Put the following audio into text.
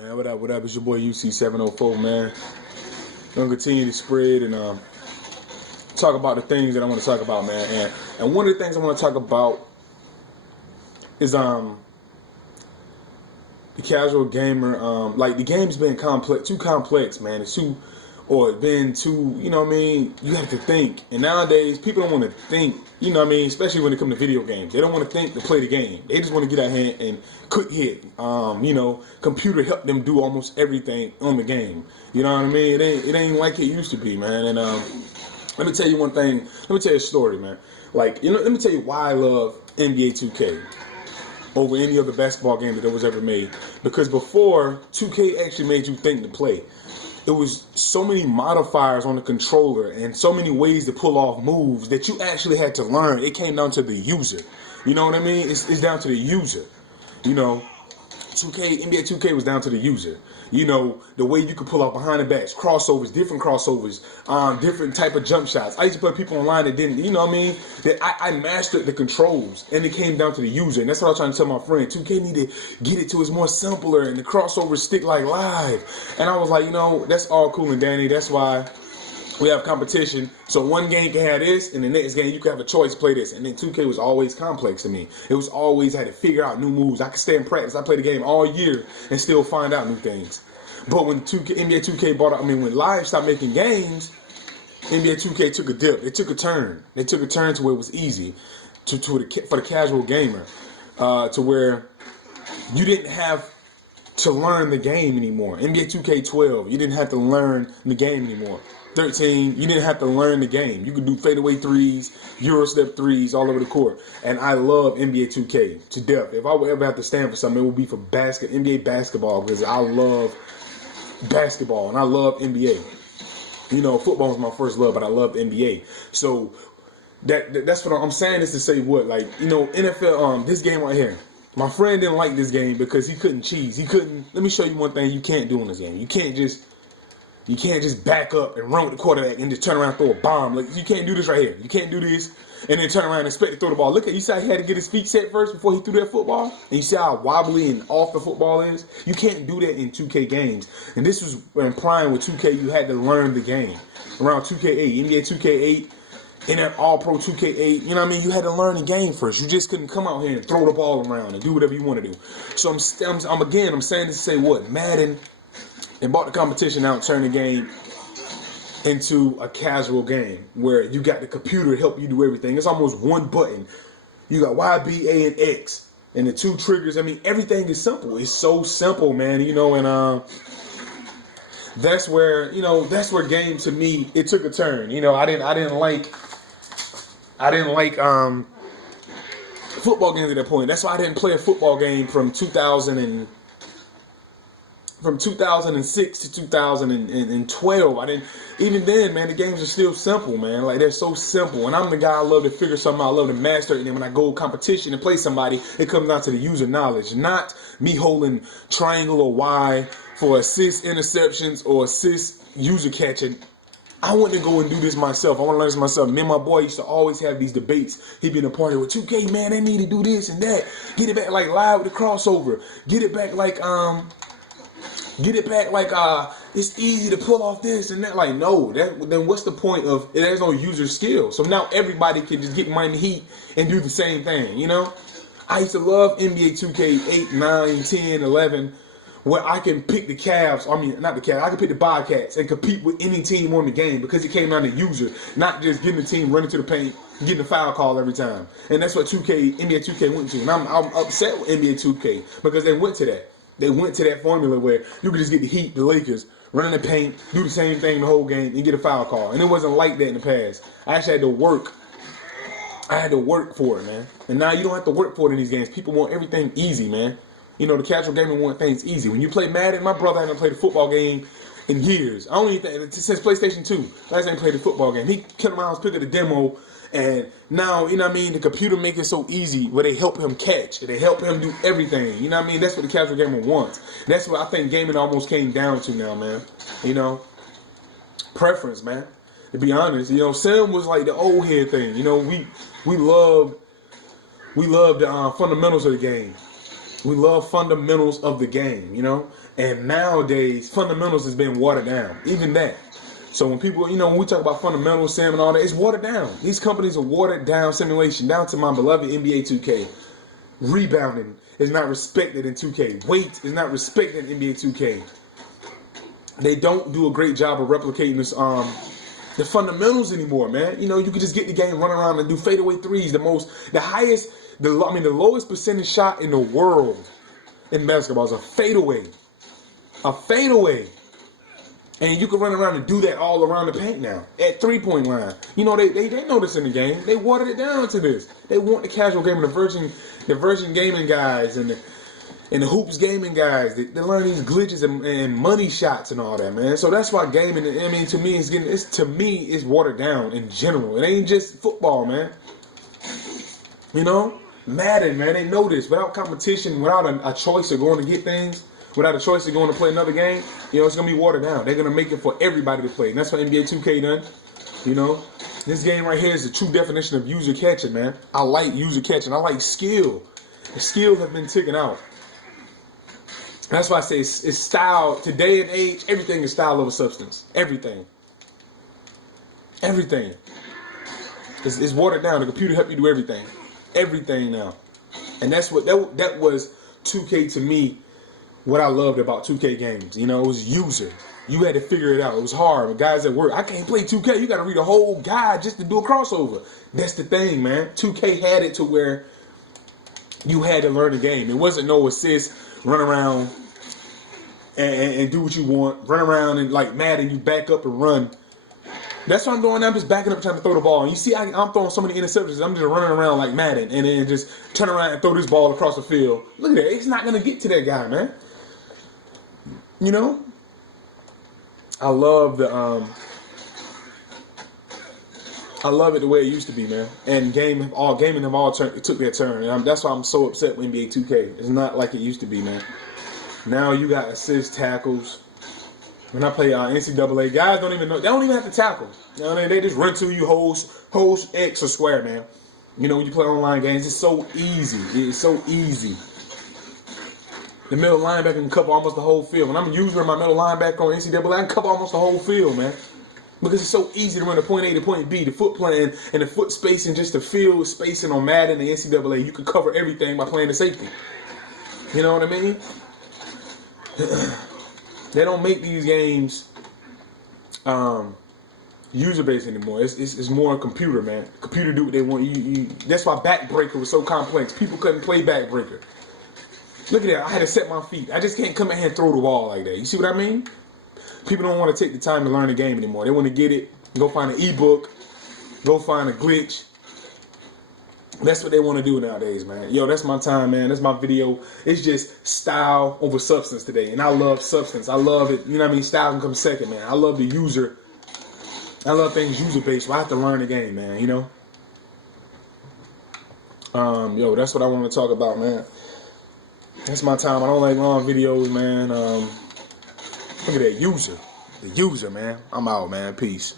Man, what up, what up? It's your boy UC704, man. Gonna continue to spread and talk about the things that I want to talk about, man. And one of the things I want to talk about is the casual gamer. Like the game's been too complex, man. It's too, or it's been too, you know what I mean? You have to think. And nowadays, people don't want to think, you know what I mean? Especially when it comes to video games. They don't want to think to play the game. They just want to get out here and quick hit. Computer help them do almost everything on the game. You know what I mean? It ain't like it used to be, man. And let me tell you one thing. Let me tell you a story, man. Like, let me tell you why I love NBA 2K over any other basketball game that was ever made. Because before, 2K actually made you think to play. It was so many modifiers on the controller and so many ways to pull off moves that you actually had to learn. It came down to the user. You know what I mean? It's down to the user. You know, NBA 2K was down to the user. You know, the way you could pull off behind the backs, crossovers, different type of jump shots. I used to put people online that didn't, you know what I mean? That I mastered the controls, and it came down to the user. And that's what I was trying to tell my friend. 2K need to get it to it's more simpler, and the crossovers stick like live. And I was like, that's all cool and dandy. That's why we have competition. So one game can have this, and the next game you can have a choice to play this. And then 2K was always complex to me. It was always had to figure out new moves. I could stay in practice. I played the game all year and still find out new things. But when NBA 2K when Live stopped making games, NBA 2K took a dip. They took a turn. They took a turn to where it was easy for the casual gamer, to where you didn't have to learn the game anymore. NBA 2K12, you didn't have to learn the game anymore. 13, you didn't have to learn the game. You could do fadeaway threes, Euro step threes all over the court. And I love NBA 2K to death. If I would ever have to stand for something, it would be for NBA basketball, because I love basketball and I love NBA. You know, football was my first love, but I love the NBA. So that's what I'm saying, is to say what, like, NFL, this game right here. My friend didn't like this game because he couldn't cheese. Let me show you one thing you can't do in this game. You can't just back up and run with the quarterback and just turn around and throw a bomb. Like, you can't do this right here. You can't do this and then turn around and expect to throw the ball. Look at, you see how he had to get his feet set first before he threw that football? And you see how wobbly and off the football is? You can't do that in 2K games. And this was implying with 2K, you had to learn the game. Around 2K8, NBA 2K8, and then All-Pro 2K8, you know what I mean? You had to learn the game first. You just couldn't come out here and throw the ball around and do whatever you want to do. So I'm saying this to say what? Madden, and bought the competition out, turned the game into a casual game where you got the computer to help you do everything. It's almost one button. You got Y, B, A, and X, and the two triggers. I mean, everything is simple. It's so simple, man. And that's where games, to me, it took a turn. I didn't like football games at that point. That's why I didn't play a football game from 2006 to 2012. I didn't, even then, man, the games are still simple, man. Like, they're so simple. And I'm the guy, I love to figure something out, I love to master it. And then when I go competition and play somebody, it comes down to the user knowledge, not me holding triangle or Y for assist interceptions or assist user catching. I want to go and do this myself. I want to learn this myself. Me and my boy used to always have these debates. He'd be in a party with 2K, man, they need to do this and that. Get it back like live with the crossover. Get it back like it's easy to pull off this and that. Like, no, then what's the point of it? There's no user skill. So now everybody can just get Miami Heat and do the same thing, I used to love NBA 2K 8, 9, 10, 11, where I can pick the Cavs, I can pick the Bobcats and compete with any team on the game, because it came down to user, not just getting the team running to the paint, getting a foul call every time. And that's what NBA 2K went to. And I'm upset with NBA 2K because they went to that. They went to that formula where you could just get the Heat, the Lakers, run in the paint, do the same thing the whole game, and get a foul call. And it wasn't like that in the past. I actually had to work. I had to work for it, man. And now you don't have to work for it in these games. People want everything easy, man. The casual gamer want things easy. When you play Madden, my brother hasn't played a football game in years. I don't even think, since PlayStation 2, last time he played a football game. He came around, picked up the demo, and now, the computer make it so easy where they help him catch. They help him do everything. That's what the casual gamer wants. That's what I think gaming almost came down to now, man. Preference, man. To be honest, Sim was like the old head thing. We loved the fundamentals of the game. We love fundamentals of the game, you know? And nowadays, fundamentals has been watered down. Even that. So when people, you know, when we talk about fundamentals, Sam, and all that, it's watered down. These companies are watered down simulation, down to my beloved NBA 2K. Rebounding is not respected in 2K. Weight is not respected in NBA 2K. They don't do a great job of replicating this, the fundamentals anymore, man. You know, you can just get the game, run around and do fadeaway threes. The lowest percentage shot in the world in basketball is a fadeaway. A fadeaway. And you can run around and do that all around the paint now. At 3-point line. You know, they know this in the game. They watered it down to this. They want the casual game and the virgin gaming guys and the hoops gaming guys. They learn these glitches and money shots and all that, man. So that's why gaming, I mean, to me it's watered down in general. It ain't just football, man. You know? Madden, man, they know this. Without competition, without a choice of going to get things, without a choice of going to play another game, you know, it's going to be watered down. They're going to make it for everybody to play. And that's what NBA 2K done. You know, this game right here is the true definition of user catching, man. I like user catching. I like skill. The skills have been taken out. That's why I say it's style. Today and age, everything is style over substance. Everything. Everything. It's watered down. The computer help you do everything. Everything now. And that's what that was 2K to me. What I loved about 2K games, you know, it was user. You had to figure it out. It was hard. When guys at work, I can't play 2K. You got to read a whole guide just to do a crossover. That's the thing, man. 2K had it to where you had to learn the game. It wasn't no assist, run around and do what you want. Run around and like Madden, you back up and run. That's what I'm doing now. I'm just backing up trying to throw the ball. And you see, I'm throwing so many interceptions. I'm just running around like Madden and then just turn around and throw this ball across the field. Look at that. It's not going to get to that guy, man. You know, I love I love it the way it used to be, man. And gaming have all took their turn. And that's why I'm so upset with NBA 2K. It's not like it used to be, man. Now you got assist tackles. When I play NCAA, guys don't even know. They don't even have to tackle. You know what I mean? They just run to you, host X or square, man. You know, when you play online games, it's so easy. It's so easy. The middle linebacker can cover almost the whole field. When I'm using my middle linebacker on NCAA, I can cover almost the whole field, man. Because it's so easy to run to point A to point B. The foot plan and the foot spacing, just the field spacing on Madden and the NCAA, you can cover everything by playing the safety. You know what I mean? They don't make these games user-based anymore. It's more a computer, man. Computer do what they want. That's why Backbreaker was so complex. People couldn't play Backbreaker. Look at that. I had to set my feet. I just can't come in here and throw the ball like that. You see what I mean? People don't want to take the time to learn the game anymore. They want to get it, go find an ebook, go find a glitch. That's what they want to do nowadays, man. Yo, that's my time, man. That's my video. It's just style over substance today. And I love substance. I love it. You know what I mean? Style can come second, man. I love the user. I love things user-based. So I have to learn the game, man, you know? Yo, that's what I want to talk about, man. That's my time. I don't like long videos, man. Look at that user. The user, man. I'm out, man. Peace.